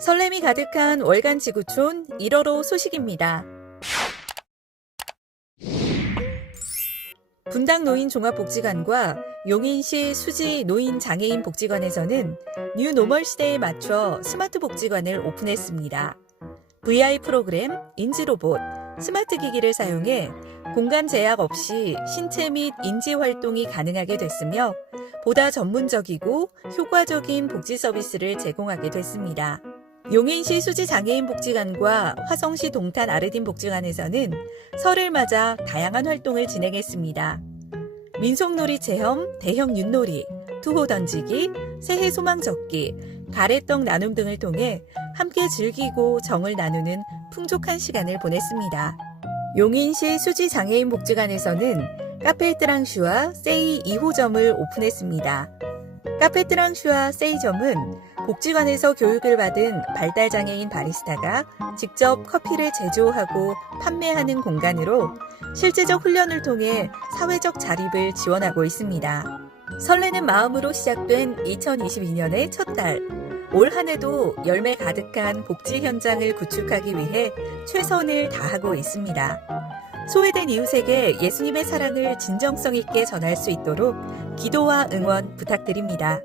설렘이 가득한 월간 지구촌 1월호 소식입니다. 분당 노인 종합복지관과 용인시 수지 노인 장애인 복지관에서는 뉴 노멀 시대에 맞춰 스마트 복지관을 오픈했습니다. VI 프로그램, 인지 로봇, 스마트 기기를 사용해 공간 제약 없이 신체 및 인지 활동이 가능하게 됐으며 보다 전문적이고 효과적인 복지 서비스를 제공하게 됐습니다. 용인시 수지 장애인 복지관과 화성시 동탄 아르딘 복지관에서는 설을 맞아 다양한 활동을 진행했습니다. 민속놀이 체험, 대형 윷놀이, 투호 던지기, 새해 소망 적기, 가래떡 나눔 등을 통해 함께 즐기고 정을 나누는 풍족한 시간을 보냈습니다. 용인시 수지 장애인 복지관에서는 카페 뜨랑슈와 세이 2호점을 오픈했습니다. 카페 뜨랑슈와 세이점은 복지관에서 교육을 받은 발달장애인 바리스타가 직접 커피를 제조하고 판매하는 공간으로 실제적 훈련을 통해 사회적 자립을 지원하고 있습니다. 설레는 마음으로 시작된 2022년의 첫 달. 올 한 해도 열매 가득한 복지 현장을 구축하기 위해 최선을 다하고 있습니다. 소외된 이웃에게 예수님의 사랑을 진정성 있게 전할 수 있도록 기도와 응원 부탁드립니다.